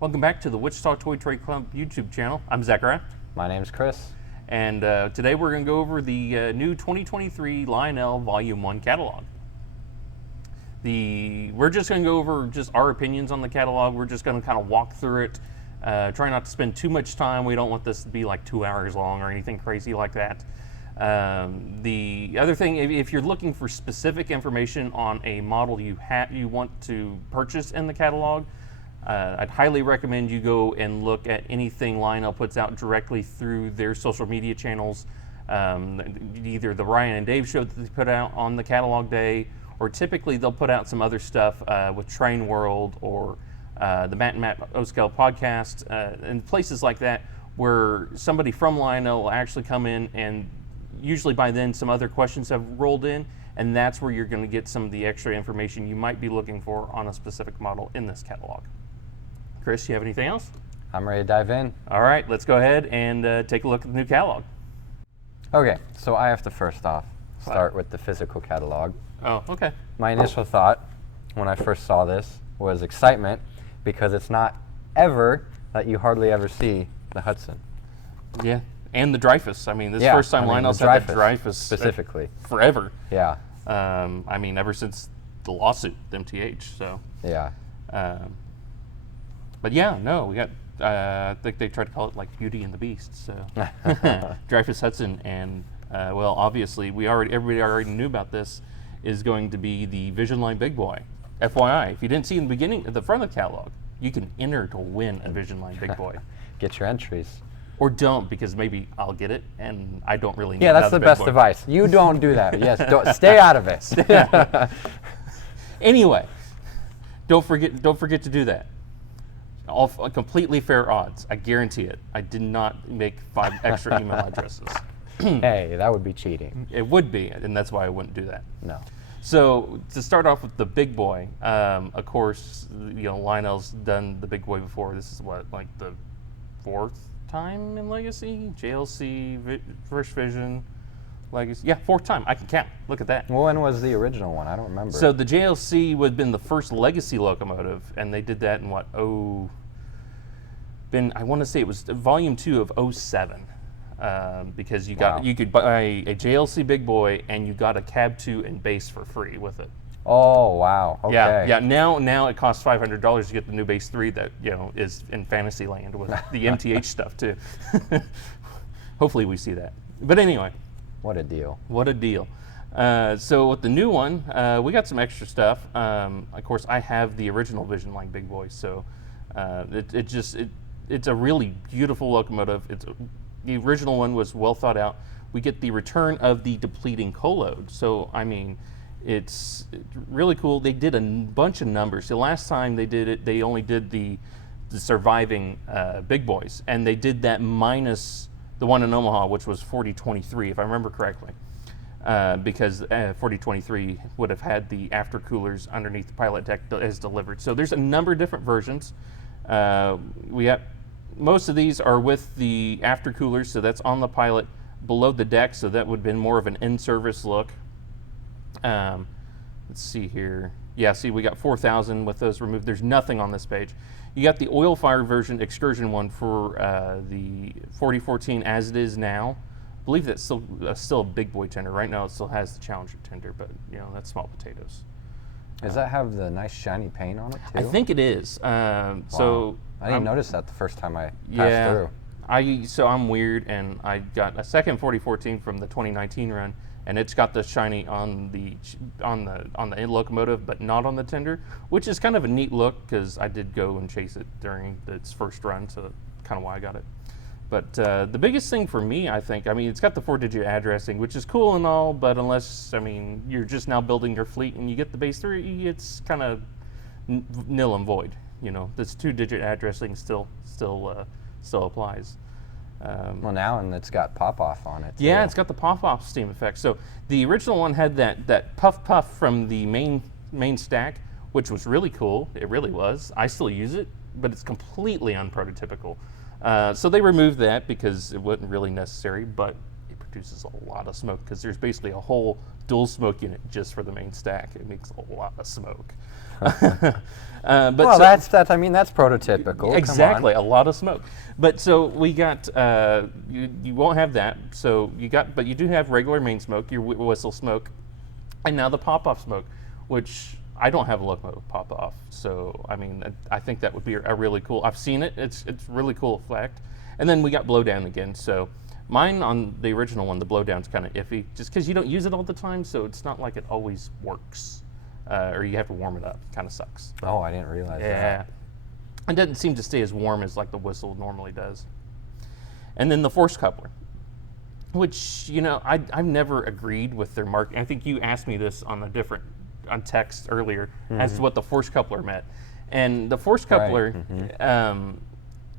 Welcome back to the Wichita Toy Trade Club YouTube channel. I'm Zachariah. My name's Chris. And today we're going to go over the new 2023 Lionel Volume 1 catalog. We're just going to go over just our opinions on the catalog. We're just going to kind of walk through it. Try not to spend too much time. We don't want this to be like 2 hours long or anything crazy like that. The other thing, if you're looking for specific information on a model you want to purchase in the catalog, I'd highly recommend you go and look at anything Lionel puts out directly through their social media channels. Either the Ryan and Dave show that they put out on the catalog day, or typically they'll put out some other stuff with Train World or the Matt and Matt Oscale podcast, and places like that where somebody from Lionel will actually come in, and usually by then some other questions have rolled in, and that's where you're going to get some of the extra information you might be looking for on a specific model in this catalog. Chris, you have anything else? I'm ready to dive in. All right, let's go ahead and take a look at the new catalog. Okay, so I have to first off start with the physical catalog. Oh, okay. My initial thought when I first saw this was excitement, because it's not ever that you hardly ever see the Hudson. Yeah, and the Dreyfus. I mean, this first time Lionel's had the Dreyfus specifically. Forever. Yeah. I mean, ever since the lawsuit, the MTH. So. Yeah. But yeah, no, we got. I think they tried to call it like Beauty and the Beast. So Dreyfus Hudson, and well, obviously everybody already knew about this. Is going to be the Vision Line Big Boy. FYI, if you didn't see in the beginning, at the front of the catalog, you can enter to win a Vision Line Big Boy. Get your entries. Or don't, because maybe I'll get it, and I don't really need. Yeah, that's the best advice. You don't do that. Yes, stay out of it. Anyway, don't forget to do that. All completely fair odds. I guarantee it. I did not make 5 extra email addresses. Hey, that would be cheating. It would be, and that's why I wouldn't do that. No. So to start off with the Big Boy, of course, Lionel's done the Big Boy before. This is what, like the 4th time in Legacy? JLC, First Vision, Legacy. Yeah, 4th time. I can count. Look at that. Well, when was the original one? I don't remember. So the JLC would have been the first Legacy locomotive, and they did that in what, I want to say it was Volume 2 of 07. Because you could buy a JLC Big Boy, and you got a Cab 2 and base for free with it. Oh wow! Okay. Yeah. Now it costs $500 to get the new base 3 that is in Fantasyland with the MTH stuff too. Hopefully we see that. But anyway. What a deal! What a deal! So with the new one, we got some extra stuff. Of course, I have the original Vision Line Big Boy, so it's a really beautiful locomotive. The original one was well thought out. We get the return of the depleting co-load. So, I mean, it's really cool. They did a bunch of numbers. The last time they did it, they only did the surviving Big Boys. And they did that minus the one in Omaha, which was 4023, if I remember correctly. Because 4023 would have had the after coolers underneath the pilot deck as delivered. So there's a number of different versions. We got most of these are with the after coolers, so that's on the pilot below the deck, so that would have been more of an in-service look. Let's see here. Yeah, see, we got 4,000 with those removed. There's nothing on this page. You got the oil-fired version, excursion one for the 4014 as it is now. I believe that's still a Big Boy tender. Right now it still has the Challenger tender, but that's small potatoes. Does that have the nice shiny paint on it too? I think it is. Wow. So I didn't notice that the first time I passed through. So I'm weird, and I got a second 4014 from the 2019 run, and it's got the shiny on the locomotive, but not on the tender, which is kind of a neat look because I did go and chase it during its first run, so that's kind of why I got it. But the biggest thing for me, I think, it's got the 4-digit addressing, which is cool and all, but unless, you're just now building your fleet and you get the base 3, it's kind of nil and void. This 2-digit addressing still applies. Well, now, and it's got pop-off on it, too. Yeah, it's got the pop-off steam effect. So the original one had that puff from the main stack, which was really cool. It really was. I still use it, but it's completely unprototypical. So they removed that because it wasn't really necessary, but it produces a lot of smoke because there's basically a whole dual smoke unit just for the main stack. It makes a lot of smoke. But well, so, that's I mean that's prototypical. Come on. exactly, a lot of smoke. But so we got, you won't have that. So but you do have regular main smoke, your whistle smoke, and now the pop-off smoke, which I don't have a locomotive pop-off. So, I mean, I think that would be a really cool, I've seen it, it's really cool effect. And then we got blowdown again. So mine on the original one, the blowdown's kind of iffy, just because you don't use it all the time, so it's not like it always works. Or you have to warm it up, kind of sucks. Oh, I didn't realize Yeah. that. It doesn't seem to stay as warm as like the whistle normally does. And then the force coupler, which, I've never agreed with their marketing. I think you asked me this on text earlier as to what the force coupler meant. And the force coupler,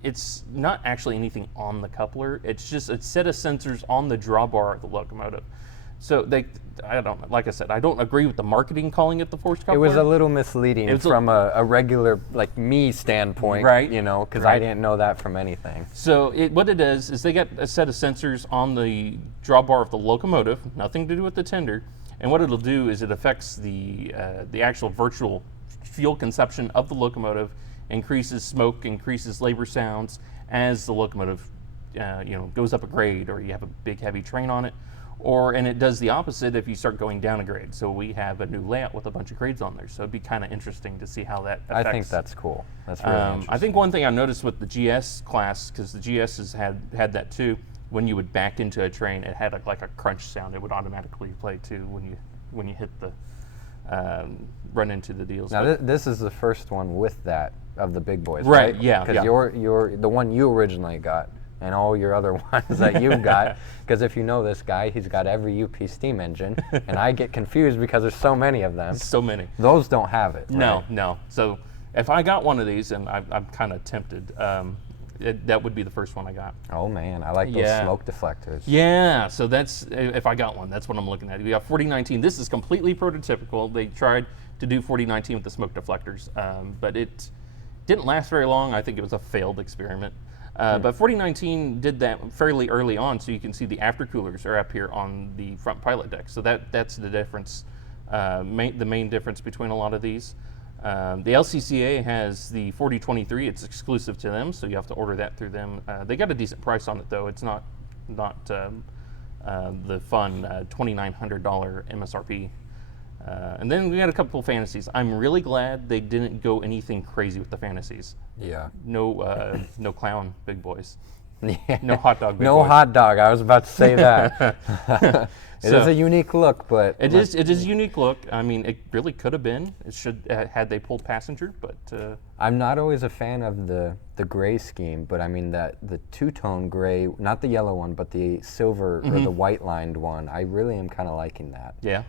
it's not actually anything on the coupler. It's just a set of sensors on the drawbar of the locomotive. So I don't, like I said, I don't agree with the marketing calling it the force coupler. It was a little misleading from a regular, like me standpoint, right? Because I didn't know that from anything. So what it is they got a set of sensors on the drawbar of the locomotive, nothing to do with the tender, and what it'll do is it affects the actual virtual fuel consumption of the locomotive, increases smoke, increases labor sounds as the locomotive, goes up a grade, or you have a big heavy train on it. And it does the opposite if you start going down a grade. So we have a new layout with a bunch of grades on there. So it'd be kind of interesting to see how that affects. I think that's cool. That's really interesting. I think one thing I noticed with the GS class, because the GS has had that too, when you would back into a train, it had like a crunch sound. It would automatically play too when you hit the run into the deals. Now this is the first one with that of the big boys, right? Right? Yeah. Because you're the one you originally got. And all your other ones that you got, because if you know this guy, he's got every UP steam engine, and I get confused because there's so many of them. So many. Those don't have it. Right? No. So if I got one of these, and I'm kind of tempted, that would be the first one I got. Oh man, I like those smoke deflectors. Yeah, so that's, if I got one, that's what I'm looking at. We got 4019. This is completely prototypical. They tried to do 4019 with the smoke deflectors, but it didn't last very long. I think it was a failed experiment. But 4019 did that fairly early on, so you can see the aftercoolers are up here on the front pilot deck. So that's the difference, the main difference between a lot of these. The LCCA has the 4023. It's exclusive to them, so you have to order that through them. They got a decent price on it, though. It's not the fun $2,900 MSRP. And then we got a couple of fantasies. I'm really glad they didn't go anything crazy with the fantasies. Yeah. No clown big boys. Yeah. No hot dog big boys. No hot dog. I was about to say that. It is a unique look, but it is a unique look. I mean, it really could have been. It should had they pulled passenger, but I'm not always a fan of the gray scheme, but I mean the two-tone gray, not the yellow one, but the silver or the white lined one. I really am kind of liking that. Yeah.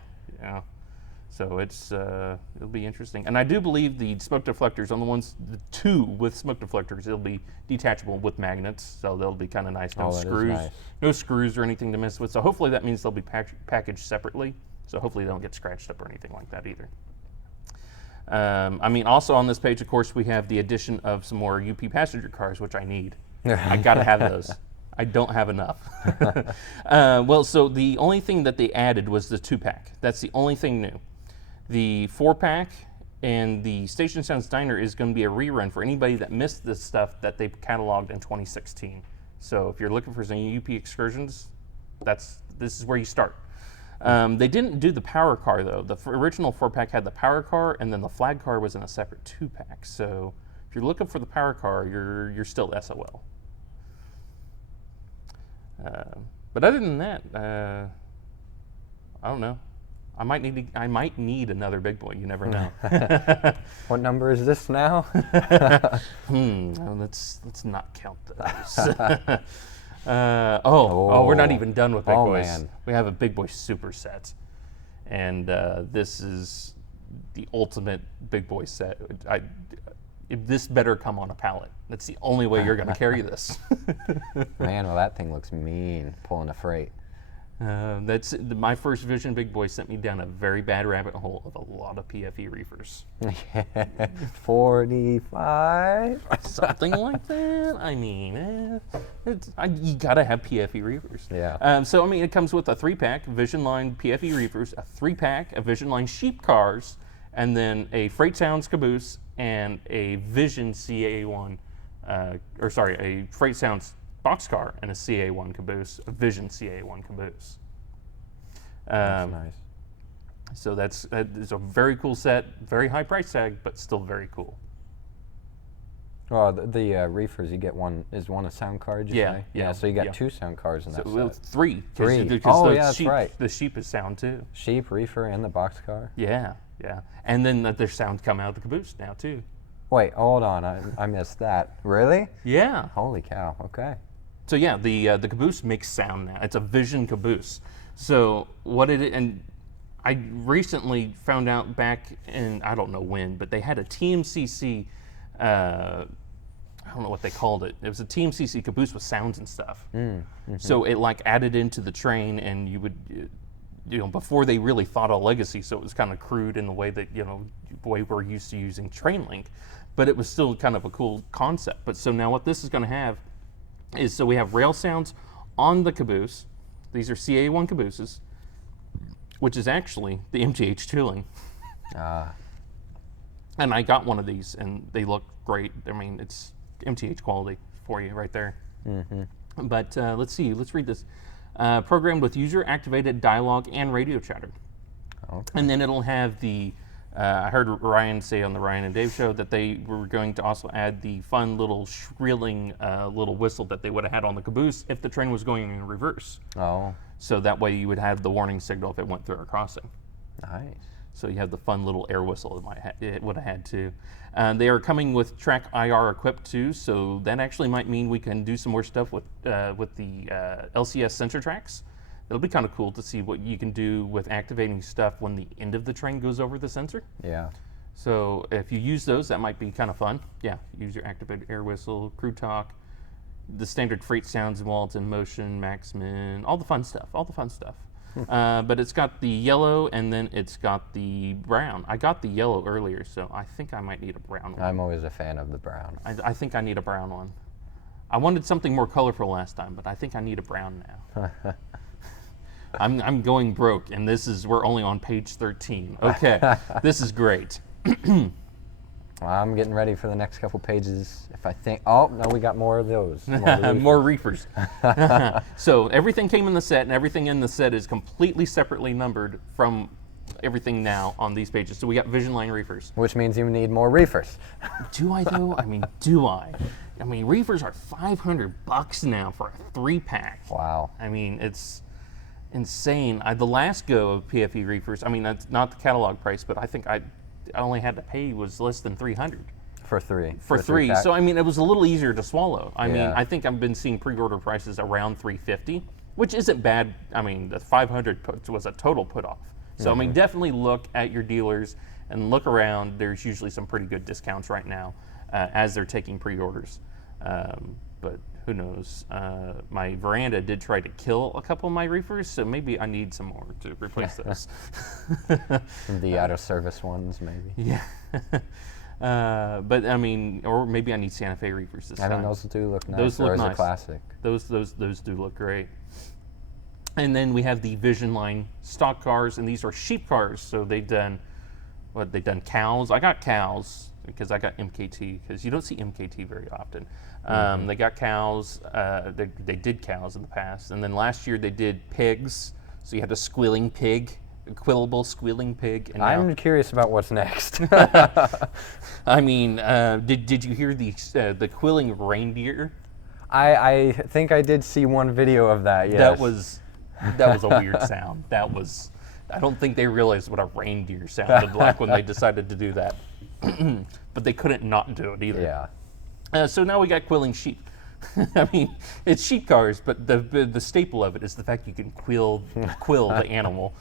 So it'll be interesting, and I do believe the smoke deflectors on the two with smoke deflectors, it'll be detachable with magnets, so they'll be kind of nice. No screws, no screws or anything to mess with. So hopefully that means they'll be packaged separately. So hopefully they don't get scratched up or anything like that either. I mean, also on this page, of course, we have the addition of some more UP passenger cars, which I need. I gotta have those. I don't have enough. Well, so the only thing that they added was the 2-pack. That's the only thing new. The 4-pack and the Station Sounds Diner is going to be a rerun for anybody that missed this stuff that they cataloged in 2016. So if you're looking for some UP excursions, this is where you start. They didn't do the power car though. The original 4-pack had the power car, and then the flag car was in a separate 2-pack. So if you're looking for the power car, you're still SOL. But other than that, I don't know. I might need another big boy. You never know. What number is this now? Let's not count those. We're not even done with big boys. Man. We have a big boy superset, and this is the ultimate big boy set. This better come on a pallet. That's the only way you're going to carry this. Man, well, that thing looks mean, pulling a freight. That's my first Vision Big Boy sent me down a very bad rabbit hole of a lot of PFE reefers. 45? Something like that. I mean, you gotta have PFE reefers. Yeah. So I mean, it comes with a 3-pack Vision Line PFE reefers, a 3-pack of Vision Line sheep cars, and then a Freight Sounds caboose and a Vision CA1, a Freight Sounds boxcar and a CA1 caboose, a Vision CA1 caboose. That's nice. So that's a very cool set, very high price tag, but still very cool. Well, the reefers, you get one. Is one a sound card? Yeah. So you got 2 sound cards in that set. 3. 3. Because That's sheep, right. The sheep is sound too. Sheep, reefer, and the boxcar. Yeah. And then their sound come out of the caboose now too. Wait, hold on. I missed that. Really? Yeah. Holy cow. Okay. So yeah, the caboose makes sound now. It's a Vision caboose. So and I recently found out back in, I don't know when, but they had a TMCC, I don't know what they called it. It was a TMCC caboose with sounds and stuff. So it like added into the train, and you would, before they really thought of legacy, so it was kind of crude in the way that, the way we're used to using train link, but it was still kind of a cool concept. But so now what this is going to have is, so we have rail sounds on the caboose. These are CA1 cabooses, which is actually the MTH tooling. And I got one of these, and they look great. I mean, it's MTH quality for you right there. But let's see. Let's read this. Programmed with user-activated dialogue and radio chatter. Okay. And then it'll have the, I heard Ryan say on the Ryan and Dave show that they were going to also add the fun little shrilling little whistle that they would have had on the caboose if the train was going in reverse. Oh. So that way you would have the warning signal if it went through a crossing. Nice. So you have the fun little air whistle it would have had too. They are coming with Track IR equipped too, so that actually might mean we can do some more stuff with the LCS sensor tracks. It'll be kind of cool to see what you can do with activating stuff when the end of the train goes over the sensor. Yeah. So if you use those, that might be kind of fun. Yeah, use your activated air whistle, crew talk, the standard freight sounds while it's in motion, max min, all the fun stuff. But it's got the yellow, and then it's got the brown. I got the yellow earlier, so I think I might need a brown one. I'm always a fan of the brown. I think I need a brown one. I wanted something more colorful last time, but I think I need a brown now. I'm going broke, and we're only on page 13. Okay, this is great. I'm getting ready for the next couple pages. If I think, oh no, we got more of those. More reefers. So everything came in the set, and everything in the set is completely separately numbered from everything now on these pages. So we got Vision Line reefers. Which means you need more reefers. Do I though? I mean, do I? I mean, reefers are $500 now for a 3-pack. Wow. I mean, it's insane. The last go of PFE reefers, I mean, that's not the catalog price, but I think I only had to pay was less than $300 for 3. for 3. pack. So I mean, it was a little easier to swallow. I mean, Yeah. I think I've been seeing pre-order prices around $350, which isn't bad. I mean, the $500 was a total put off. So I mean, definitely look at your dealers and look around. There's usually some pretty good discounts right now as they're taking pre-orders. But who knows? My veranda did try to kill a couple of my reefers, so maybe I need some more to replace those. The out-of-service ones, maybe. Yeah. But I mean, or maybe I need Santa Fe reefers this time. I mean, those do look nice. Those look Or as nice. a classic. Those do look great. And then we have the Vision Line stock cars, and these are sheep cars. So they've done cows. I got cows because I got MKT, because you don't see MKT very often. They got cows. They did cows in the past, and then last year they did pigs. So you had a squealing pig, a quillable squealing pig. And I'm curious about what's next. I mean, did you hear the quilling reindeer? I think I did see one video of that. Yes. That was a weird sound. I don't think they realized what a reindeer sounded like when they decided to do that. But they couldn't not do it either. Yeah. So now we got quilling sheep. I mean, it's sheep cars, but the staple of it is the fact you can quill the animal.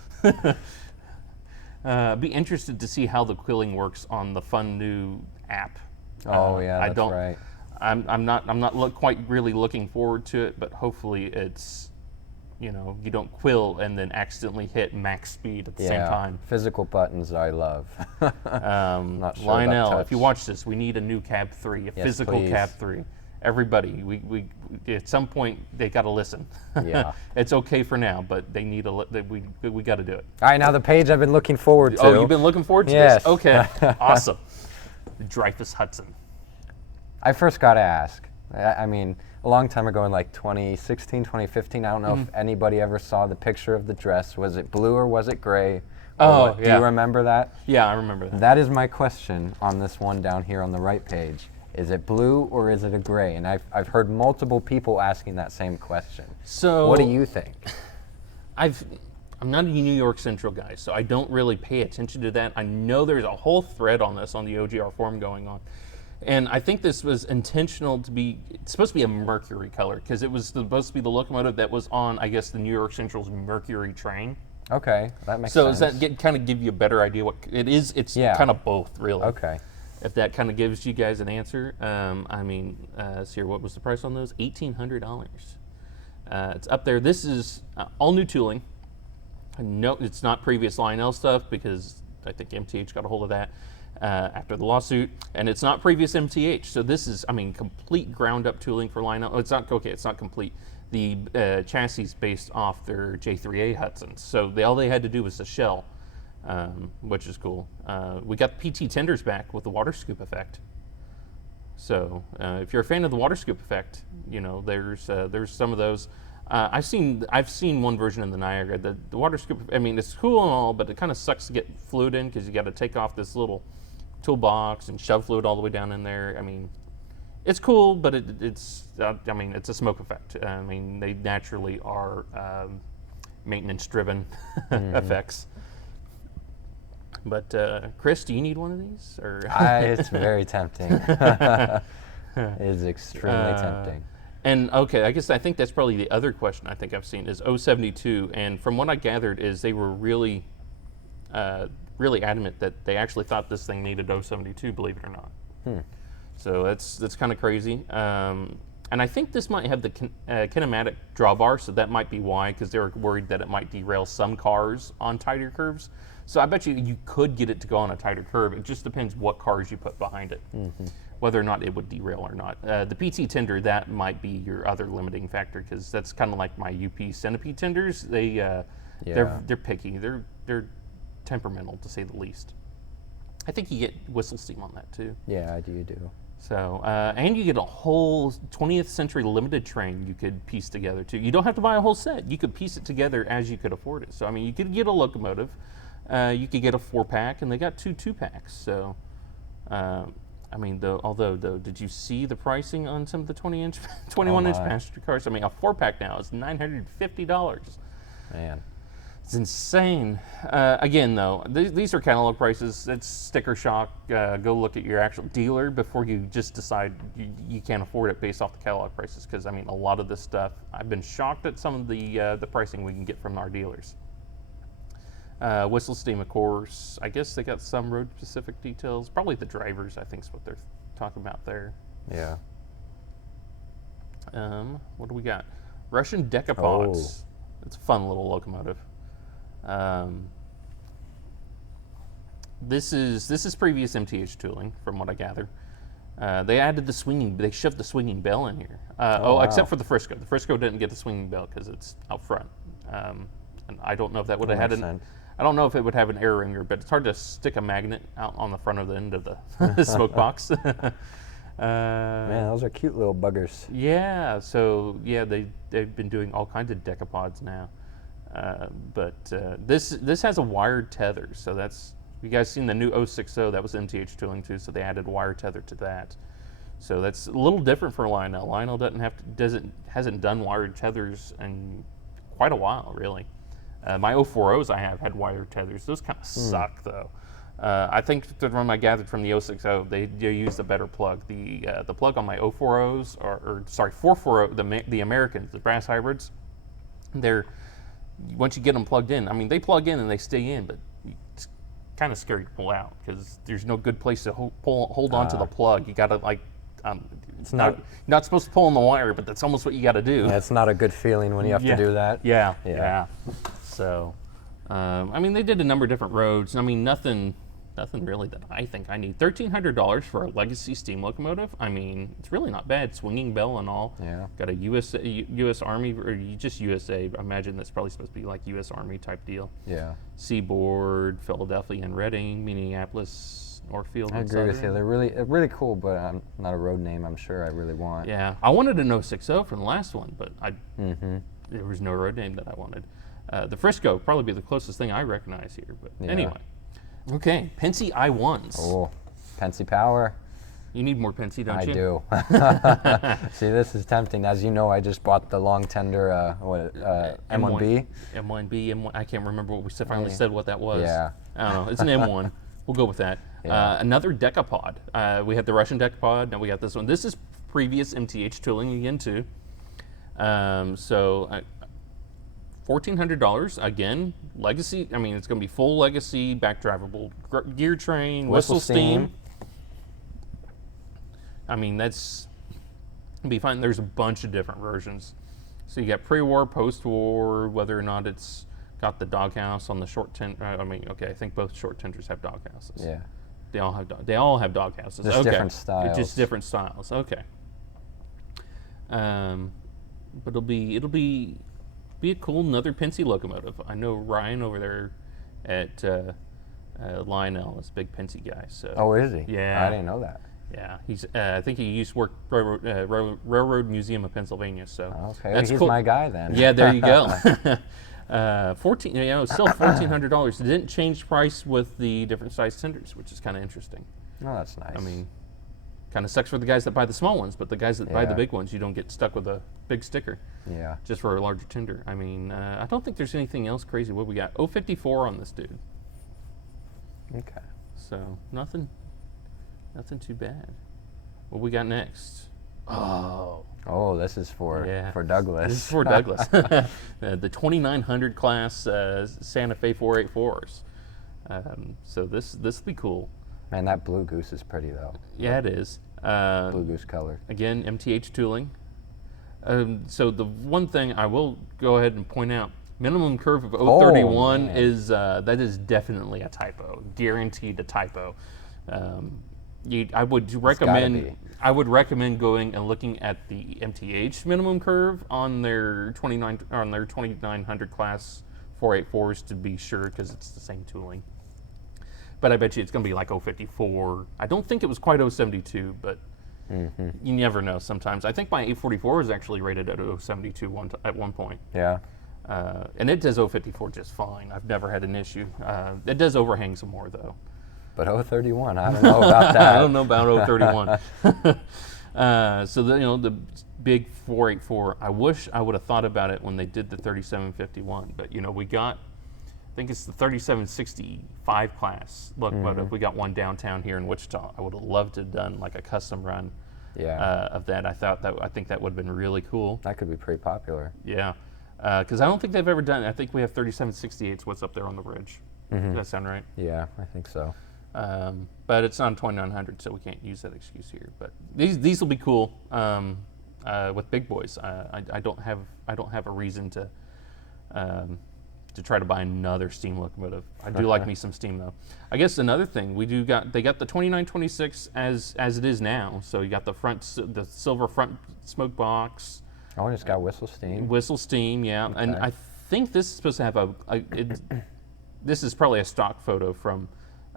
Be interested to see how the quilling works on the fun new app. Oh yeah, that's right. I'm not quite really looking forward to it, but hopefully it's, you don't quill and then accidentally hit max speed at the same time. Physical buttons I love. Not sure Lionel, about if you watch this, we need a new Cab 3, Yes, physical please. Cab 3. everybody, we at some point they got to listen. Yeah. It's okay for now, but they need we got to do it. All right, now the page I've been looking forward to. Oh, you've been looking forward to Yes. this? Okay, awesome. The Dreyfus Hudson. I first got to ask. I mean, a long time ago in like 2016, 2015, I don't know if anybody ever saw the picture of the dress. Was it blue or was it gray? Oh, Do yeah. you remember that? Yeah, I remember that. That is my question on this one down here on the right page. Is it blue or is it a gray? And I've heard multiple people asking that same question. So What do you think? I'm not a New York Central guy, so I don't really pay attention to that. I know there's a whole thread on this on the OGR forum going on. And I think this was intentional to be, it's supposed to be a mercury color because it was supposed to be the locomotive that was on, I guess, the New York Central's Mercury train. Okay, that makes So sense. does that kind of give you a better idea what it is? It's Yeah. kind of both, really. Okay. If that kind of gives you guys an answer. I mean, let's see here, what was the price on those? $1,800. It's up there. This is all new tooling. No, it's not previous Lionel stuff because I think MTH got a hold of that after the lawsuit, and it's not previous MTH. So this is, I mean, complete ground up tooling for Lionel. It's not okay. It's not complete. The chassis is based off their J3A Hudsons. So all they had to do was the shell, which is cool. We got the PT tenders back with the water scoop effect. So if you're a fan of the water scoop effect, you know there's some of those. I've seen one version in the Niagara. The water scoop. I mean, it's cool and all, but it kind of sucks to get fluid in because you got to take off this little toolbox and shove fluid all the way down in there. I mean, it's cool, but it's I mean, it's a smoke effect. I mean, they naturally are maintenance-driven effects. But Chris, do you need one of these? Or It's very tempting. It is extremely tempting. And okay, I think that's probably the other question I think I've seen is 072, and from what I gathered is they were really, really adamant that they actually thought this thing needed 072, believe it or not. So that's kind of crazy. And I think this might have the kinematic drawbar, so that might be why, because they were worried that it might derail some cars on tighter curves. So I bet you could get it to go on a tighter curve. It just depends what cars you put behind it, whether or not it would derail or not. The PT tender, that might be your other limiting factor, because that's kind of like my UP Centipede tenders. They're picky. They're temperamental, to say the least. I think you get whistle steam on that too. Yeah, you do. So, and you get a whole 20th century limited train you could piece together too. You don't have to buy a whole set. You could piece it together as you could afford it. So, I mean, you could get a locomotive, you could get a 4-pack, and they got 2 2-packs. So, I mean, although did you see the pricing on some of the 21-inch passenger cars? I mean, a 4-pack now is $950. Man. It's insane. Again, though, these are catalog prices. It's sticker shock. Go look at your actual dealer before you just decide you can't afford it based off the catalog prices. Because I mean, a lot of this stuff, I've been shocked at some of the pricing we can get from our dealers. Whistle steam, of course. I guess they got some road-specific details. Probably the drivers, I think, is what they're talking about there. Yeah. What do we got? Russian Decapods. It's a fun little locomotive. This is previous MTH tooling, from what I gather. They added they shoved the swinging bell in here. Wow. Except for the Frisco. The Frisco didn't get the swinging bell because it's out front. And I don't know if that would have had I don't know if it would have an air ringer, but it's hard to stick a magnet out on the front of the end of the smoke box. Man, those are cute little buggers. Yeah, so yeah, they've been doing all kinds of decapods now. But this has a wired tether, so that's, you guys seen the new 060, that was MTH tooling too, so they added wire tether to that. So that's a little different for Lionel. Lionel hasn't done wired tethers in quite a while, really. My 040s I have had wired tethers. Those kind of suck though. I think from I gathered from the 060, they used a better plug. The plug on my 040s, or 440, the Americans, the brass hybrids, once you get them plugged in, I mean, they plug in and they stay in, but it's kind of scary to pull out because there's no good place to hold on to the plug. You got to it's not supposed to pull on the wire, but that's almost what you got to do. Yeah, it's not a good feeling when you have to do that. Yeah. So, I mean, they did a number of different roads. I mean, nothing nothing really that I think I need. $1,300 for a legacy steam locomotive. I mean, it's really not bad. Swinging bell and all. Yeah. Got a U.S. Army, or just USA. I imagine that's probably supposed to be like U.S. Army type deal. Yeah. Seaboard, Philadelphia and Reading, Minneapolis, Northfield. I and agree with you. Southern. They're really cool, but not a road name I'm sure I really want. Yeah, I wanted an 060 from the last one, but Mm-hmm. there was no road name that I wanted. The Frisco would probably be the closest thing I recognize here, but Yeah. anyway. Okay, Pensy I1s. Oh, Pensy Power. You need more Pensy, don't I you? do. See, this is tempting. As you know, I just bought the long tender M1B. M1B, M1. I can't remember what we finally Yeah. said what that was. Yeah. I don't know. It's an M1. We'll go with that. Yeah. Another Decapod. We had the Russian Decapod. Now we got this one. This is previous MTH tooling again too. $1,400 again. Legacy. I mean, it's going to be full legacy, back drivable gear train, whistle steam. I mean, that's gonna be fine. There's a bunch of different versions. So you got pre-war, post-war, whether or not it's got the doghouse on the short tender. I mean, okay, I think both short tenders have doghouses. Yeah. They all have doghouses. Just okay. different styles. Just different styles. Okay. But it'll be a cool another Pensy locomotive. I know Ryan over there at Lionel is a big Pensy guy. So. Oh, is he? Yeah. I didn't know that. Yeah, he's. I think he used to work Railroad Museum of Pennsylvania. So Okay, that's he's cool. my guy then. Yeah, there you go. Still $1,400. It didn't change price with the different size tenders, which is kind of interesting. Oh, that's nice. I mean, kind of sucks for the guys that buy the small ones, but the guys that buy the Yeah. big ones, you don't get stuck with a big sticker yeah. just for a larger tender. I mean, I don't think there's anything else crazy. What we got? 054 on this dude. Okay. So nothing too bad. What we got next? Oh. Oh, this is for Douglas. This is for Douglas. The 2900 class Santa Fe 484s. So this will be cool. Man, that blue goose is pretty though. Yeah, it is. Blue goose color. Again, MTH tooling. So the one thing I will go ahead and point out, minimum curve of 031 man. is that is definitely a typo, guaranteed a typo. I would recommend going and looking at the MTH minimum curve on their 2900 class 484s to be sure, because it's the same tooling. But I bet you it's going to be like 054. I don't think it was quite 072, but you never know sometimes. I think my 844 was actually rated at 072 at one point. Yeah. And it does 054 just fine. I've never had an issue. It does overhang some more, though. But 031, I don't know about that. I don't know about 031. So the big 484. I wish I would have thought about it when they did the 3751. But we got, I think it's the 3765 class locomotive. We got one downtown here in Wichita. I would have loved to have done like a custom run of that. I think that would have been really cool. That could be pretty popular. Yeah, because I don't think they've ever done. I think we have 3768s. What's up there on the bridge? Does that sound right? Yeah, I think so. But it's not 2900, so we can't use that excuse here. But these will be cool with big boys. I don't have a reason to try to buy another steam locomotive. I do like me some steam though. I guess another thing they got the 2926 as it is now. So you got the silver front smoke box. Oh, and it's got whistle steam. Whistle steam, yeah. Okay. And I think this is supposed to have this is probably a stock photo from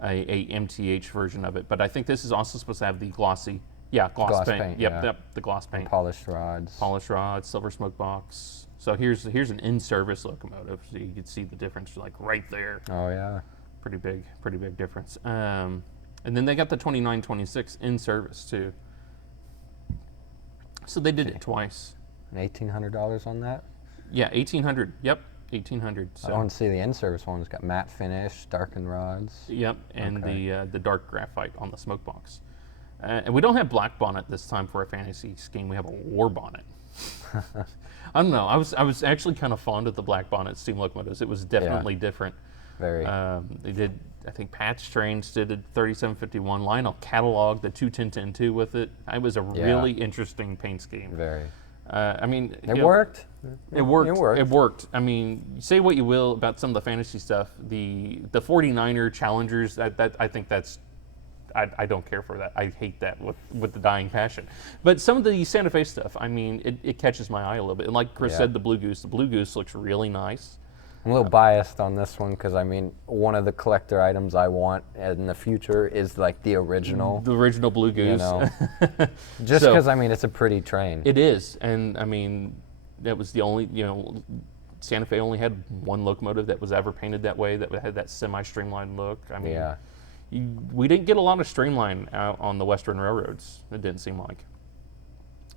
a MTH version of it, but I think this is also supposed to have the gloss paint. Gloss Yep, paint, yeah. yep, the gloss paint. Polished rods. Polished rods, silver smoke box. So here's an in-service locomotive, so you can see the difference like right there. Oh yeah. Pretty big difference. And then they got the 2926 in service too. So they did it twice. And $1,800 on that? Yeah, 1800. Yep, 1800. So. I want to see the in-service one. It's got matte finish, darkened rods. Yep, and Okay. the dark graphite on the smoke box. And we don't have black bonnet this time for a fantasy scheme. We have a war bonnet. I don't know. I was actually kind of fond of the black bonnet steam locomotives. It was definitely different. Very. They did, I think Patch Trains did a 3751. Lionel cataloged the 210-10-2 with it. It was a really interesting paint scheme. Very. I mean, It worked. It worked. It worked. It worked. I mean, say what you will about some of the fantasy stuff. The 49er Challengers, I think that's, I don't care for that. I hate that with the dying passion. But some of the Santa Fe stuff, I mean, it catches my eye a little bit. And like Chris said, the Blue Goose looks really nice. I'm a little biased on this one because, I mean, one of the collector items I want in the future is like the original. The original Blue Goose. You know, just because, I mean, it's a pretty train. It is. And, I mean, that was the only, Santa Fe only had one locomotive that was ever painted that way, that had that semi-streamlined look. I mean, we didn't get a lot of streamline out on the Western railroads, it didn't seem like,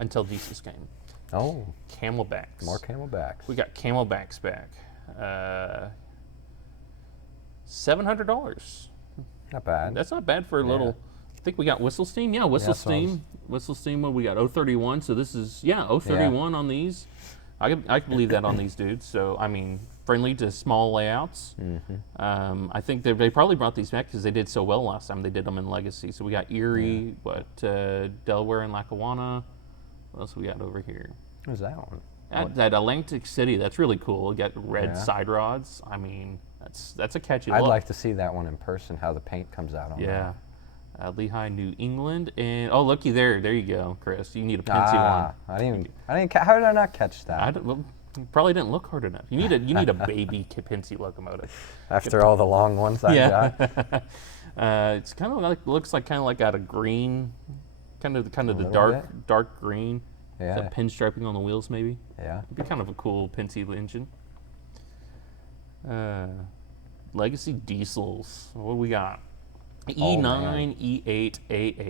until Diesel's came. Oh. Camelbacks. More Camelbacks. We got Camelbacks back. $700. Not bad. That's not bad for a little. I think we got Whistle Steam. Yeah, Whistle Steam. Whistle Steam. What we got? 031. So this is 031 on these. I can believe that on these dudes. So I mean, friendly to small layouts. Mm-hmm. I think they probably brought these back because they did so well last time. They did them in Legacy. So we got Erie, Delaware, and Lackawanna. What else we got over here? What's that one? That Atlantic City, that's really cool. We got red side rods. I mean, that's a catchy look. I'd like to see that one in person, how the paint comes out on that. Lehigh, New England, and looky there you go, Chris. You need a Pensy one. I didn't how did I not catch that? You probably didn't look hard enough. You need a baby Pensy locomotive. After all the long ones I got. It's kind of like looks like got a green, kind of the dark green. Yeah. That pinstriping on the wheels, maybe. Yeah. It'd be kind of a cool Pensy engine. Legacy diesels. What do we got? E9, E8,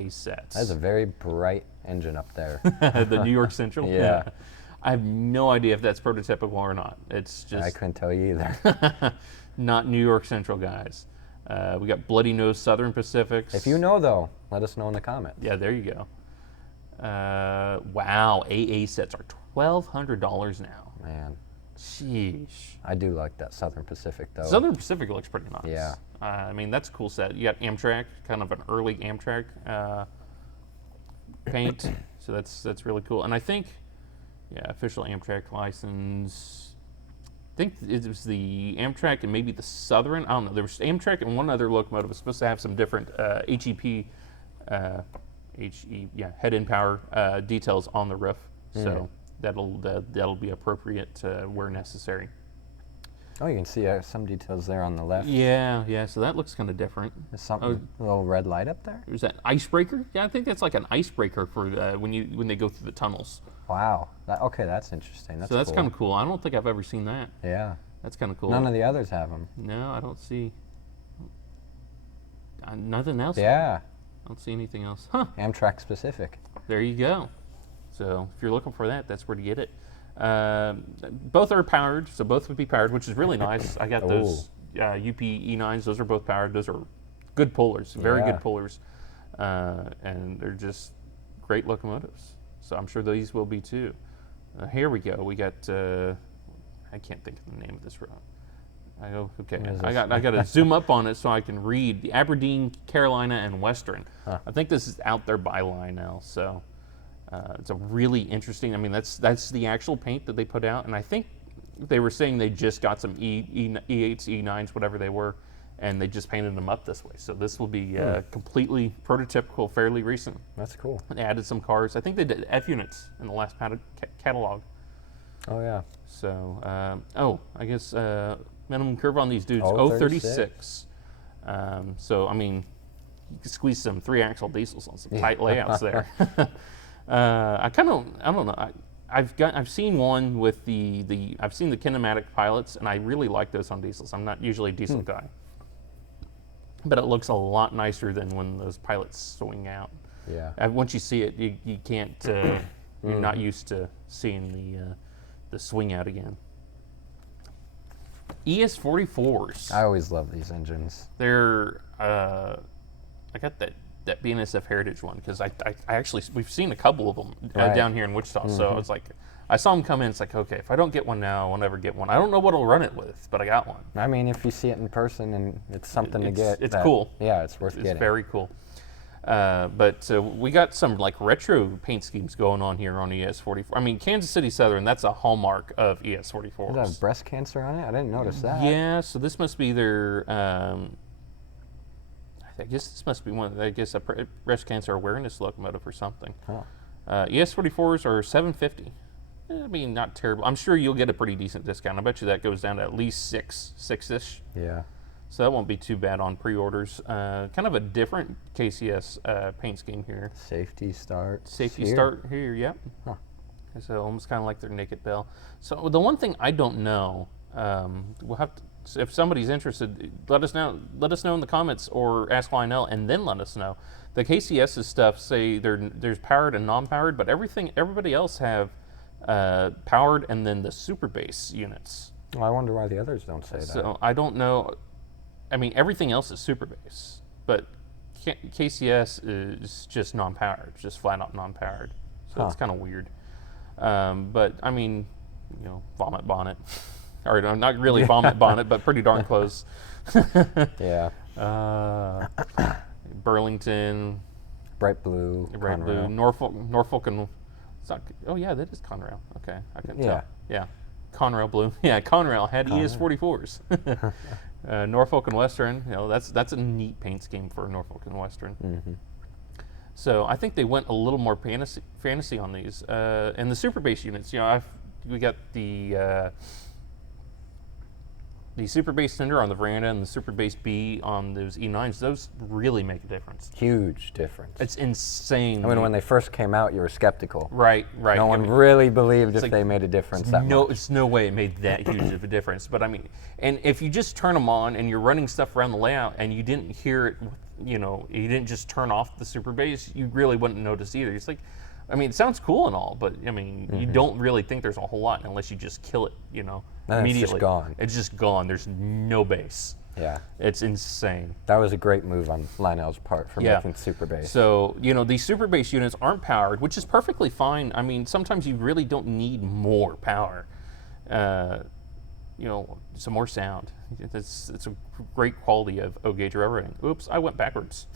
AA sets. That's a very bright engine up there. The New York Central? Yeah. I have no idea if that's prototypical or not. It's just... I couldn't tell you either. Not New York Central guys. We got Bloody Nose Southern Pacifics. If you know, though, let us know in the comments. Yeah, there you go. Wow, AA sets are $1,200 now. Man. Sheesh. I do like that Southern Pacific, though. Southern Pacific looks pretty nice. Yeah. I mean, that's a cool set. You got Amtrak, kind of an early Amtrak paint. So that's really cool. And I think, official Amtrak license. I think it was the Amtrak and maybe the Southern. I don't know. There was Amtrak and one other locomotive was supposed to have some different HEP, head-in power details on the roof. So that'll be appropriate where necessary. Oh, you can see some details there on the left. Yeah. So that looks kind of different. There's something, a little red light up there. Is that icebreaker? Yeah, I think that's like an icebreaker for when they go through the tunnels. Wow. Okay, that's interesting. That's that's cool. kind of cool. I don't think I've ever seen that. Yeah. That's kind of cool. None of the others have them. No, I don't see. Nothing else. Yeah. I don't see anything else. Huh. Amtrak specific. There you go. So if you're looking for that, that's where to get it. Both are powered, so both would be powered, which is really nice. I got those UP E9s. Those are both powered. Those are good pullers, very good pullers, and they're just great locomotives. So I'm sure these will be too. Here we go. We got. I can't think of the name of this road. I got to zoom up on it so I can read the Aberdeen, Carolina, and Western. Huh. I think this is out there by Lionel. So. It's a really interesting. I mean, that's the actual paint that they put out, and I think they were saying they just got some E8s, E9s, whatever they were, and they just painted them up this way. So this will be completely prototypical, fairly recent. That's cool. They added some cars. I think they did F units in the last catalog. Oh yeah. So I guess minimum curve on these dudes 036. So I mean, you could squeeze some 3-axle diesels on some tight layouts there. I don't know. I've seen one with I've seen the kinematic pilots, and I really like those on diesels. I'm not usually a diesel guy, but it looks a lot nicer than when those pilots swing out. Yeah. Once you see it, you can't. You're not used to seeing the swing out again. ES44s. I always love these engines. They're. I got that BNSF Heritage one because I actually we've seen a couple of them down here in Wichita. So I was like, I saw them come in. It's like, okay, if I don't get one now, I'll never get one. I don't know what I'll run it with, but I got one. I mean, if you see it in person and it's something to get, it's cool. Yeah, it's worth getting. It's very cool. But we got some like retro paint schemes going on here on ES44. I mean, Kansas City Southern, that's a hallmark of ES44s. Does it have breast cancer on it? I didn't notice that. Yeah, so this must be their, I guess this must be a breast cancer awareness locomotive or something. Huh. ES44s are $750. I mean, not terrible. I'm sure you'll get a pretty decent discount. I bet you that goes down to at least six-ish. Yeah. So that won't be too bad on pre-orders. Kind of a different KCS paint scheme here. Safety start. Safety start here, yep. Huh. So almost kind of like their naked bell. So the one thing I don't know, we'll have to, if somebody's interested, let us know. Let us know in the comments or ask Lionel, and then let us know. The KCS's stuff say there's powered and non-powered, but everybody else have powered and then the super base units. Well, I wonder why the others don't say that. So I don't know. I mean, everything else is super base, but KCS is just non-powered, just flat out non-powered. So it's kind of weird. But I mean, vomit bonnet, or no, not really vomit bonnet, but pretty darn close. Yeah. Burlington. Bright blue. Bright blue. Norfolk and. Oh yeah, that is Conrail. Okay, I couldn't tell. Yeah. Conrail blue. Yeah, Conrail had ES44s. Norfolk and Western. That's a neat paint scheme for Norfolk and Western. Mm-hmm. So I think they went a little more fantasy on these. And the super base units, we got the super base Cinder on the veranda and the super base B on those E9s. Those really make a difference. Huge difference. It's insane. I mean, when they first came out, you were skeptical. Right. No one really believed if they made a difference that much. It's no way it made that huge of a difference. But I mean, and if you just turn them on and you're running stuff around the layout and you didn't hear it, you didn't just turn off the super base, you really wouldn't notice either. It's like, I mean, it sounds cool and all, but I mean, you don't really think there's a whole lot unless you just kill it, immediately. It's just gone. It's just gone. There's no base. Yeah. It's insane. That was a great move on Lionel's part for making super base. So, these super base units aren't powered, which is perfectly fine. I mean, sometimes you really don't need more power. Some more sound. It's a great quality of O-gauge railroading. Oops, I went backwards.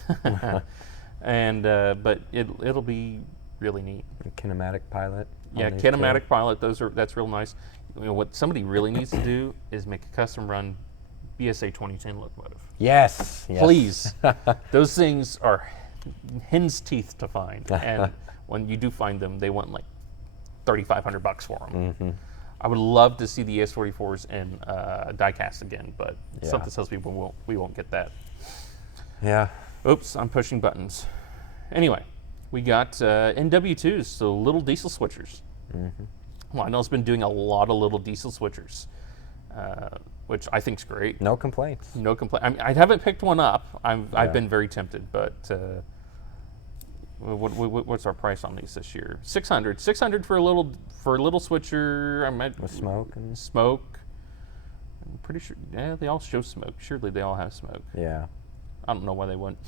And but it'll be really neat. Kinematic pilot. Yeah, kinematic pilot. That's real nice. What somebody really needs to do is make a custom run BSA 2010 locomotive. Yes. Please. Those things are hen's teeth to find, and when you do find them, they want like $3,500 for them. Mm-hmm. I would love to see the ES44s in diecast again, but something tells me we won't get that. Yeah. Oops, I'm pushing buttons. Anyway, we got NW2s, so little diesel switchers. Mm-hmm. Lionel's been doing a lot of little diesel switchers, which I think's great. No complaints. No complaint. I mean, I haven't picked one up. I've been very tempted, but what's our price on these this year? $600 for a little switcher. With smoke and smoke. I'm pretty sure. Yeah, they all show smoke. Surely they all have smoke. Yeah. I don't know why they wouldn't.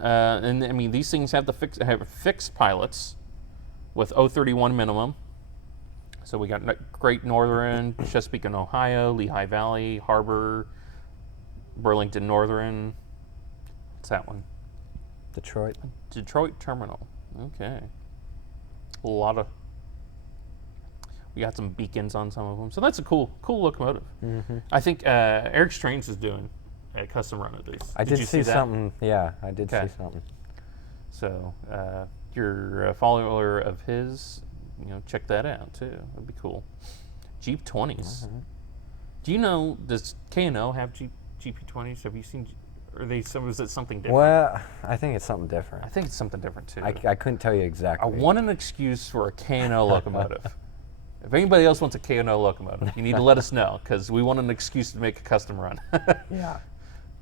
And I mean, these things have fixed pilots with 031 minimum. So we got Great Northern, Chesapeake and Ohio, Lehigh Valley, Harbor, Burlington Northern. What's that one? Detroit Terminal. Okay. We got some beacons on some of them. So that's a cool locomotive. Mm-hmm. I think Eric Strange is doing a custom run of these. I did see something. Yeah, I did see something. So if you're a follower of his, check that out too. That'd be cool. Jeep 20s. Mm-hmm. Do you know, does K&O have GP20s? Have you seen, is it something different? Well, I think it's something different. I think it's something different too. I couldn't tell you exactly. I want an excuse for a K&O locomotive. If anybody else wants a K&O locomotive, you need to let us know, because we want an excuse to make a custom run. Yeah.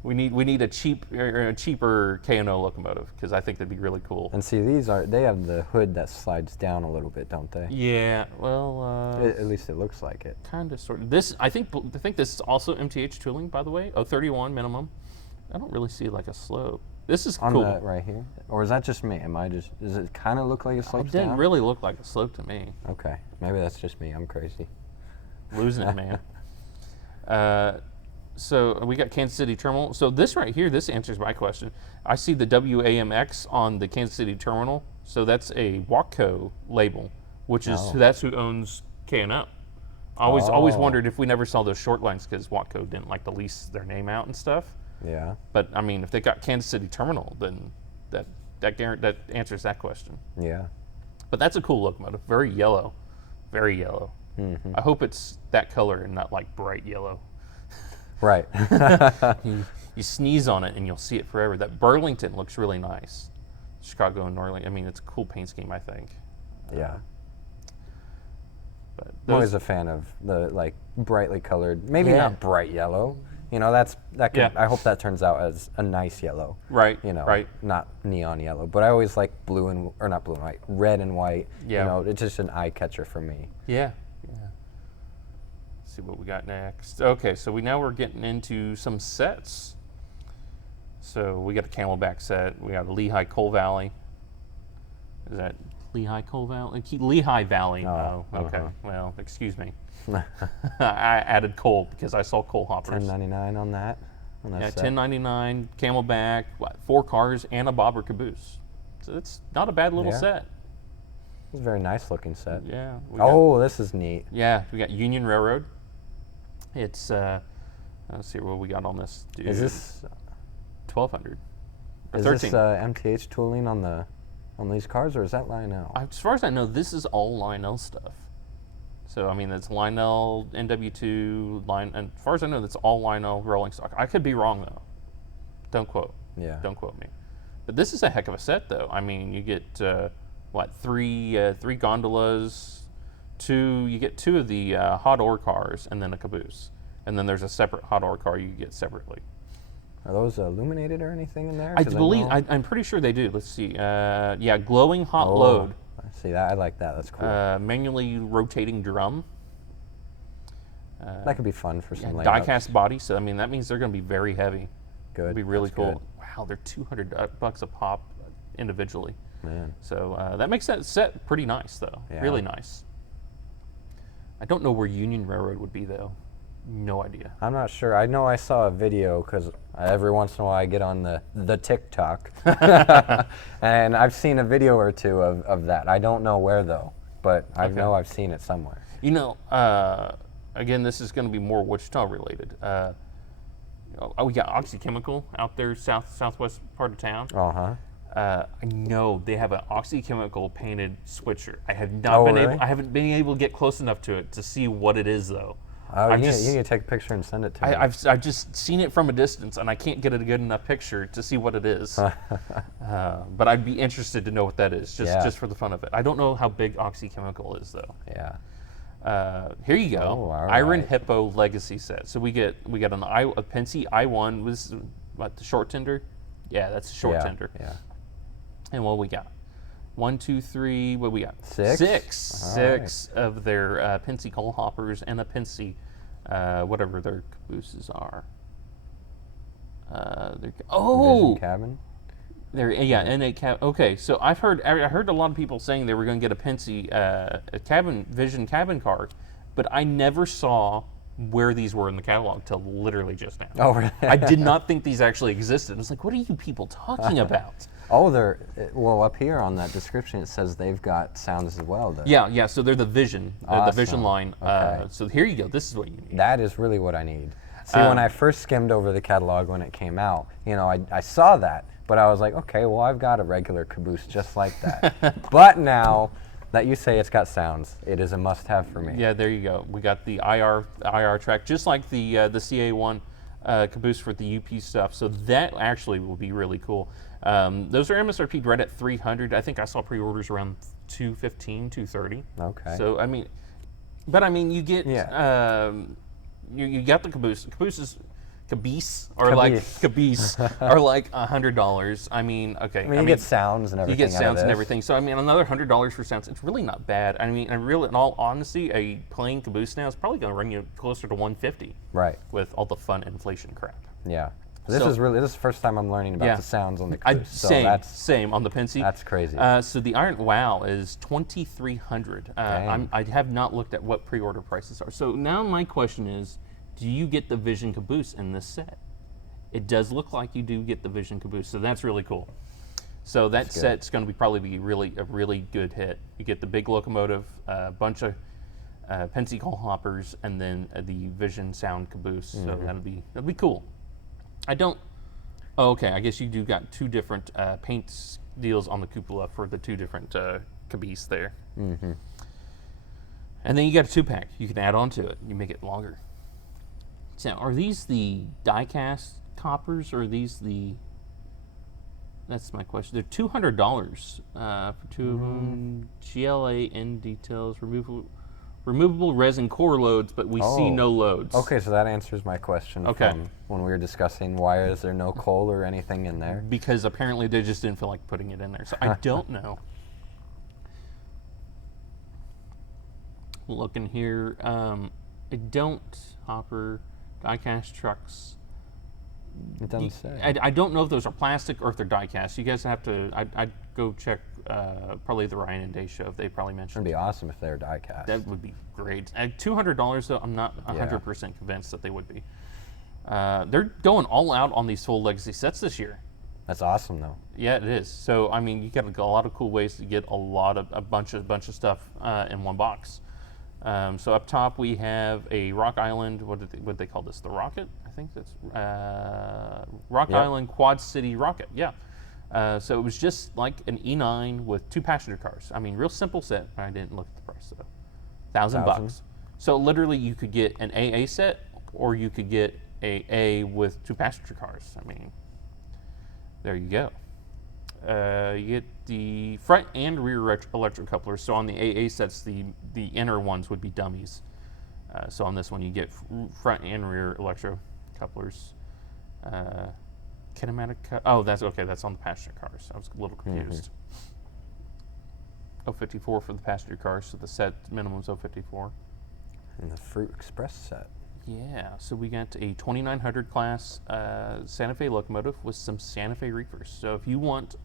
We need a cheaper K&O locomotive, because I think that'd be really cool. And see, they have the hood that slides down a little bit, don't they? Yeah. Well, at least it looks like it. Kind of, sort of. This I think this is also MTH tooling, by the way. 031 minimum. I don't really see like a slope. This is on cool. That right here, or is that just me? Does it kind of look like it slopes down? It didn't really look like a slope to me. Okay, maybe that's just me. I'm crazy. Losing it, man. So we got Kansas City Terminal. So this right here, this answers my question. I see the WAMX on the Kansas City Terminal. So that's a Watco label, which is that's who owns K&M. I always wondered if we never saw those short lines because Watco didn't like to lease their name out and stuff. Yeah. But I mean, if they got Kansas City Terminal, then that answers that question. Yeah. But that's a cool locomotive. Very yellow, very yellow. I hope it's that color and not like bright yellow. Right. You sneeze on it and you'll see it forever. That Burlington looks really nice. Chicago and Norling. I mean, it's a cool paint scheme, I think. Yeah. But I'm always a fan of the like brightly colored, maybe not bright yellow. You know, that could, I hope that turns out as a nice yellow. Right. You know, right. not neon yellow. But I always like not blue and white, red and white. Yeah. You know, it's just an eye catcher for me. Yeah. Yeah. Let's see what we got next. Okay, so we're getting into some sets. So we got a Camelback set. We got a Lehigh Coal Valley. Is that Lehigh Coal Valley? Lehigh Valley. Oh, okay. Well, excuse me. I added coal because I saw coal hoppers. $10.99 on that. Yeah, $10.99. Camelback. 4 cars and a bobber caboose. So it's not a bad little set. It's a very nice looking set. Yeah. This is neat. Yeah, we got Union Railroad. It's let's see what we got on this. Dude. Is this 1200? Or is 13. this MTH tooling on these cars, or is that Lionel? As far as I know, this is all Lionel stuff. So I mean, it's Lionel, NW2, and as far as I know, that's all Lionel rolling stock. I could be wrong though. Don't quote. Yeah. Don't quote me. But this is a heck of a set, though. I mean, you get three gondolas, you get 2 of the hot ore cars, and then a caboose, and then there's a separate hot ore car you get separately. Are those illuminated or anything in there? I believe I'm pretty sure they do. Let's see. Yeah, glowing hot load. I see that. I like that. That's cool. Manually rotating drum. That could be fun for some layouts. Die-cast body. So I mean, that means they're going to be very heavy. Good. It'd be really That's cool. good. Wow, they're $200 a pop individually. Man. So that makes that set pretty nice, though. Yeah. Really nice. I don't know where Union Railroad would be, though. No idea. I'm not sure. I know I saw a video because every once in a while I get on the TikTok, and I've seen a video or 2 of that. I don't know where though, but I know I've seen it somewhere. You know, again, this is going to be more Wichita related. We got Oxychemical out there, southwest part of town. I know they have an Oxychemical painted switcher. I have not been able. I haven't been able to get close enough to it to see what it is though. Oh, you need to take a picture and send it to me. I've just seen it from a distance, and I can't get a good enough picture to see what it is. But I'd be interested to know what that is, just for the fun of it. I don't know how big Oxychemical is, though. Yeah. Here you go, all Iron right. Hippo Legacy set. So we got a Pennsy I1 was what, the short tender? Yeah, that's a short tender. Yeah. And what we got? 1, 2, 3. What we got? 6. 6 of their Pennsy coal hoppers and a Pennsy, whatever their cabooses are. Vision cabin. N8 cab. Okay, so I heard a lot of people saying they were going to get a Pennsy Vision cabin car, but I never saw where these were in the catalog till literally just now. Oh, really? I did not think these actually existed. I was like, what are you people talking about? Oh, up here on that description it says they've got sounds as well, though. Yeah, so they're the Vision, the Vision Awesome. line. Okay. So here you go. This is what you need. That is really what I need. See, when I first skimmed over the catalog when it came out, you know, I saw that, but I was like, okay, well, I've got a regular caboose just like that. But now that you say it's got sounds, it is a must-have for me. Yeah, there you go. We got the IR track, just like the CA1 caboose for the UP stuff. So that actually will be really cool. Those are MSRP'd right at $300. I think I saw pre-orders around $215, $230. Okay. So I mean, you get you got the caboose. Caboose are like $100. I mean, okay. I mean, you get sounds and everything. You get sounds and everything. So I mean, another $100 for sounds. It's really not bad. I mean, in all honesty, a plain caboose now is probably going to run you closer to $150. Right. With all the fun inflation crap. Yeah. This is the first time I'm learning about the sounds on the caboose. Same on the Pennsy. That's crazy. So the Iron Wow is $2,300. I have not looked at what pre-order prices are. So now my question is, do you get the Vision Caboose in this set? It does look like you do get the Vision Caboose, so that's really cool. So that set's going to probably be a really good hit. You get the big locomotive, a bunch of Pensy call hoppers, and then the Vision Sound Caboose. So that'll be cool. I don't. Oh, okay. I guess you do got two different paint deals on the cupola for the two different caboose there. And then you got a 2-pack. You can add on to it. You make it longer. So, are these the die-cast coppers, or are these the? That's my question. They're $200 for two of them. GLA end details, removable resin core loads, but we see no loads. Okay, so that answers my question from when we were discussing why is there no coal or anything in there. Because apparently they just didn't feel like putting it in there. So I don't know. Looking here, I don't hopper die-cast trucks. It doesn't say. I don't know if those are plastic or if they're die-cast. You guys have to. I'd go check probably the Ryan and Day show if they probably mentioned. It'd be awesome if they're die-cast. That would be great. At $200 though, I'm not 100% convinced that they would be. They're going all out on these full legacy sets this year. That's awesome though. Yeah, it is. So I mean, you got a lot of cool ways to get a bunch of stuff in one box. So up top we have a Rock Island. What they call this? The Rocket? I think that's Rock Island Quad City Rocket. Yeah. So it was just like an E9 with 2 passenger cars. I mean, real simple set. I didn't look at the price though. $1,000. So literally, you could get an AA set, or you could get a with 2 passenger cars. I mean, there you go. You get the front and rear electric couplers. So on the AA sets, the inner ones would be dummies. So on this one, you get front and rear electro couplers. Kinematic. That's okay. That's on the passenger cars. I was a little confused. 054 for the passenger cars. So the set minimum is 054. And the Fruit Express set. Yeah. So we got a 2900 class Santa Fe locomotive with some Santa Fe reefers. So if you want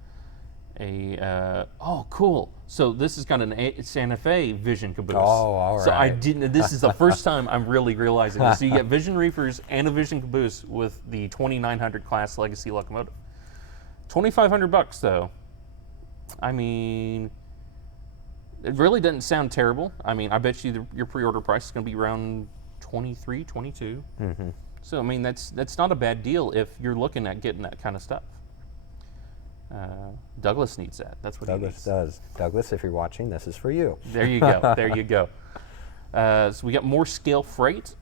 cool. So this has got an Santa Fe Vision Caboose. Oh, all right. So I didn't. This is the first time I'm really realizing this. So you get Vision reefers and a Vision Caboose with the 2900 class legacy locomotive. $2,500 though. I mean, it really doesn't sound terrible. I mean, I bet you your pre-order price is going to be around 23, 22. So I mean, that's not a bad deal if you're looking at getting that kind of stuff. Douglas needs that. That's what Douglas does. Douglas, if you're watching, this is for you. There you go. There you go. So we got more scale freight.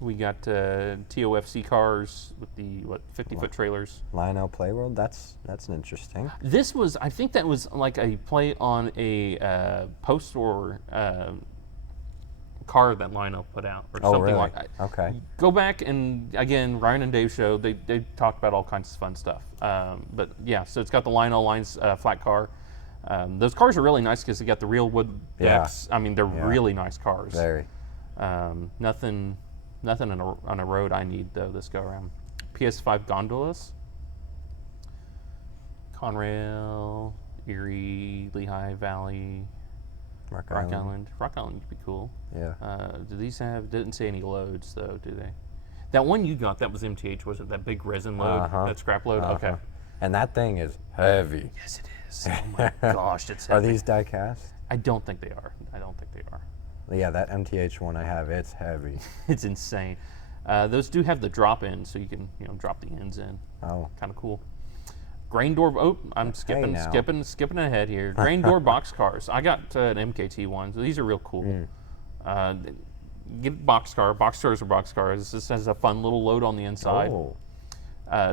We got TOFC cars with the 50-foot trailers. Lionel Playworld. That's an interesting. This was, I think, that was like a play on a post-war car that Lionel put out, or something really? like that. Okay. Go back and again, Ryan and Dave show. They talked about all kinds of fun stuff. But yeah, so it's got the Lionel Lines flat car. Those cars are really nice because they got the real wood decks. I mean, they're really nice cars. Very. Nothing on a road I need though this go around. PS5 gondolas. Conrail, Erie, Lehigh Valley. Rock Island. Rock Island would be cool. Yeah. Do these have? Didn't say any loads though, do they? That one you got, that was MTH, was it? That big resin load, that scrap load. Okay. And that thing is heavy. Yes, it is. Oh my gosh, it's heavy. Are these die cast? I don't think they are. Yeah, that MTH one I have, it's heavy. It's insane. Those do have the drop in, so you can drop the ends in. Oh. Kind of cool. Grain door. Oh, I'm skipping ahead here. Grain door box cars. I got an MKT one. So these are real cool. Get box car. Box cars are box cars. This has a fun little load on the inside. Oh.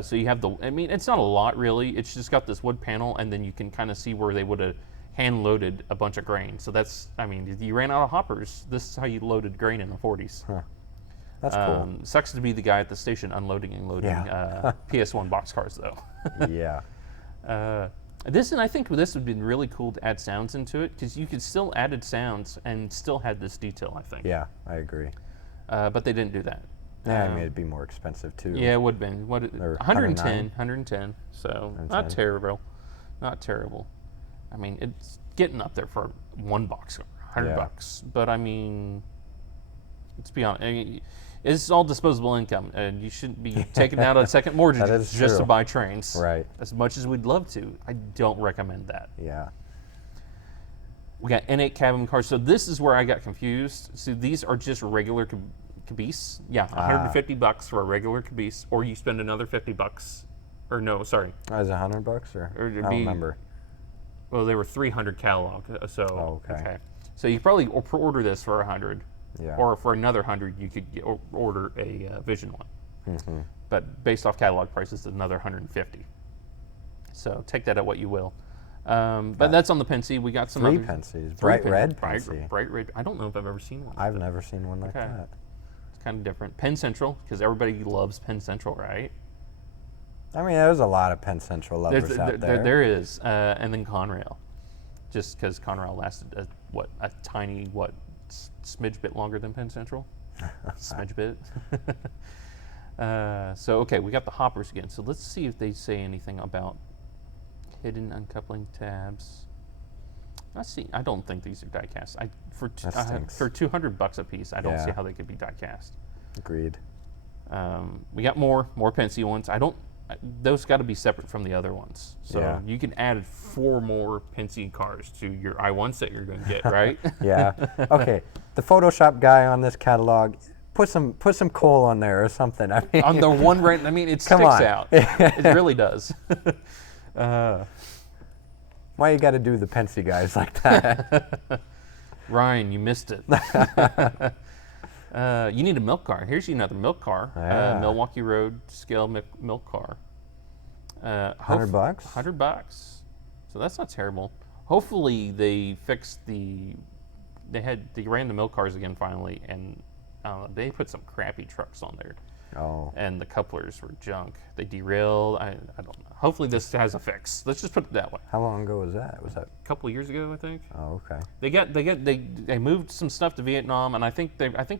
So you have I mean, it's not a lot really. It's just got this wood panel, and then you can kind of see where they would have hand loaded a bunch of grain. So that's, I mean, if you ran out of hoppers, this is how you loaded grain in the 40s. Huh. That's cool. Sucks to be the guy at the station unloading and loading PS1 boxcars, though. Yeah. I think this would be really cool to add sounds into it, because you could still added sounds and still had this detail, I think. Yeah, I agree. But they didn't do that. Yeah, I mean, it'd be more expensive, too. Yeah, it would have been. 110. So 110. Not terrible. Not terrible. I mean, it's getting up there for one boxcar, $100. But I mean, let's be honest. I mean, It's all disposable income, and you shouldn't be taking out a second mortgage That is just to true. buy trains. Right. As much as we'd love to, I don't recommend that. Yeah. We got N8 cabin cars. So this is where I got confused. So these are just regular Caboose. Yeah, $150 for a regular Caboose, or you spend another $50. Or no, sorry. Oh, is it $100 or? Or it'd I don't be- remember. Well, they were 300 catalog. So Oh, okay. So you probably order this for 100, Yeah. or for another 100 you could order a Vision one. Mm-hmm. But based off catalog prices, another 150. So take that at what you will. But that's on the Pensy. We got some Three other Pensies. three Bright red bright, Pensy. bright red. I don't know if I've ever seen one. like I've that. never seen one like Okay. that. It's kind of different. Penn Central, because everybody loves Penn Central, right? I mean, there's a lot of Penn Central lovers out there. There is, and then Conrail, just because Conrail lasted a tiny smidge bit longer than Penn Central, smidge bit. So okay, we got the hoppers again. So let's see if they say anything about hidden uncoupling tabs. Let's see. I don't think these are die cast. For $200 a piece, I don't see Yeah. how they could be die cast. Agreed. We got more Pensy ones. Those got to be separate from the other ones. So Yeah. you can add 4 more Pensy cars to your I1 set you're going to get, right? Yeah. Okay. The Photoshop guy on this catalog, put some coal on there or something. I mean, On the one right, I mean, it Come sticks on. out. It really does. why you got to do the Pensy guys like that? Ryan, you missed it. You need a milk car. Here's another milk car. Yeah. Milwaukee Road scale milk car. $100? $100. So that's not terrible. Hopefully they fixed they ran the milk cars again finally, and they put some crappy trucks on there. Oh. And the couplers were junk. They derailed. I don't know. Hopefully this has a fix. Let's just put it that way. How long ago was that? Was that? A couple of years ago, I think. Oh, okay. They moved some stuff to Vietnam, and I think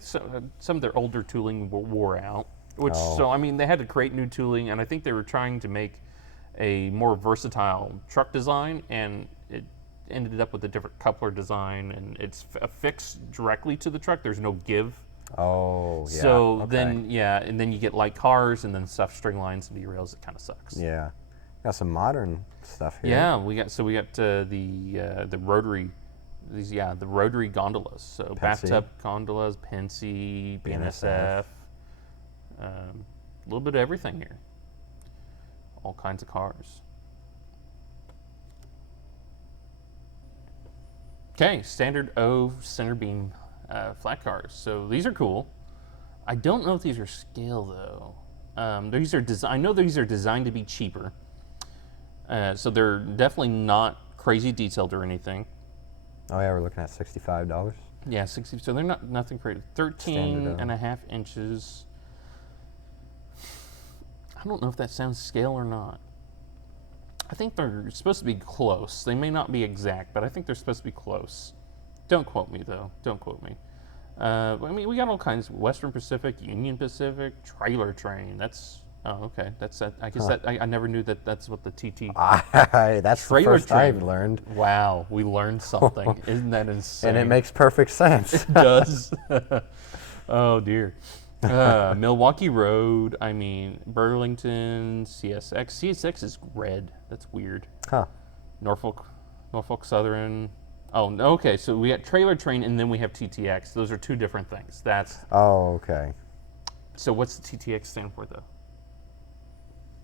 some of their older tooling wore out. So I mean they had to create new tooling, and I think they were trying to make a more versatile truck design, and it ended up with a different coupler design, and it's affixed directly to the truck. There's no give. Oh, yeah. So okay. then you get light cars, and then stuff string lines and derails. It kind of sucks. Yeah. Got some modern stuff here. Yeah, we got the rotary, the rotary gondolas. So Pensy. bathtub gondolas, Pensy, BNSF, a little bit of everything here. All kinds of cars. Okay, standard O center beam flat cars. So these are cool. I don't know if these are scale though. These are I know these are designed to be cheaper. So they're definitely not crazy detailed or anything. Oh, yeah, we're looking at $65. Yeah, 60. So they're nothing crazy. 13 and a half inches. I don't know if that sounds scale or not. I think they're supposed to be close. They may not be exact, but I think they're supposed to be close. Don't quote me, though. Don't quote me. I mean, we got all kinds. Western Pacific, Union Pacific, trailer train. That's, oh, okay. That's that. I guess that, I never knew that's what the TT. That's the Trailer first I've train. learned. Wow, we learned something. Isn't that insane? And it makes perfect sense. It does. Oh, dear. Milwaukee Road, I mean, Burlington, CSX. CSX is red. That's weird. Huh. Norfolk Southern. Oh, no, okay. So we got trailer train, and then we have TTX. Those are two different things. Oh, okay. So what's the TTX stand for, though?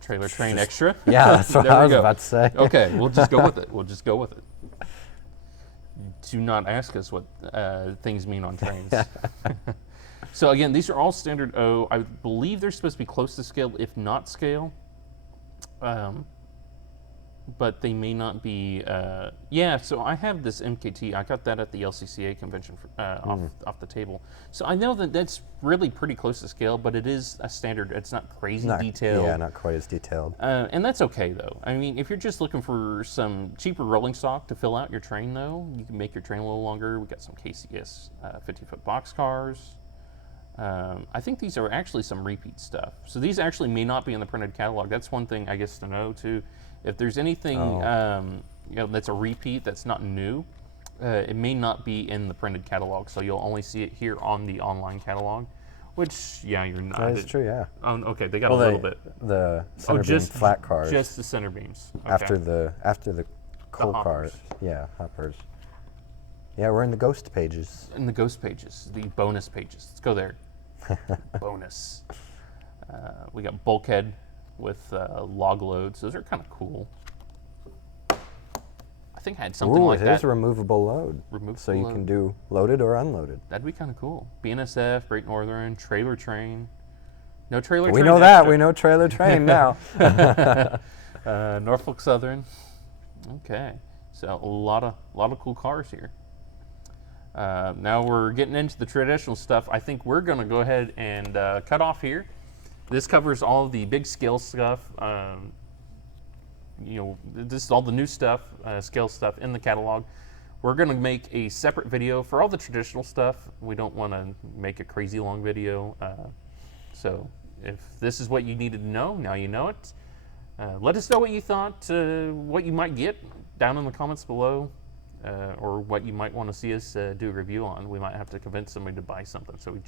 Trailer train extra? Yeah, that's what There I we was go. about to say. Okay, we'll just go with it. We'll just go with it. Do not ask us what things mean on trains. So again, these are all standard O. I believe they're supposed to be close to scale, if not scale. But they may not be. Yeah, so I have this MKT. I got that at the LCCA convention off the table. So I know that's really pretty close to scale, but it is a standard. It's not crazy detailed. Yeah, not quite as detailed. And that's okay, though. I mean, if you're just looking for some cheaper rolling stock to fill out your train, though, you can make your train a little longer. We got some KCS 50-foot box cars. I think these are actually some repeat stuff. So these actually may not be in the printed catalog. That's one thing, I guess, to know, too. If there's anything that's a repeat that's not new, it may not be in the printed catalog, so you'll only see it here on the online catalog. Which, yeah, you're not. That is true, yeah. Okay, they got a little bit. The center beam flat cars. Just the center beams. Okay. After the coal cars. Yeah, hoppers. Yeah, we're in the ghost pages. In the ghost pages, the bonus pages. Let's go there. Bonus. We got bulkhead with log loads. Those are kind of cool. I think I had something like that. There's a removable load. So you can do loaded or unloaded. That'd be kind of cool. BNSF, Great Northern, trailer train. No trailer train. We know that. We know trailer train now. Norfolk Southern. Okay. So a lot of cool cars here. Now we're getting into the traditional stuff. I think we're going to go ahead and cut off here. This covers all the big scale stuff. This is all the new stuff, scale stuff in the catalog. We're going to make a separate video for all the traditional stuff. We don't want to make a crazy long video. So if this is what you needed to know, now you know it. Let us know what you thought, what you might get down in the comments below. Or what you might want to see us do a review on. We might have to convince somebody to buy something so we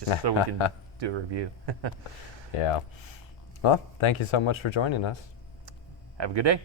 can do a review. Yeah. Well, thank you so much for joining us. Have a good day.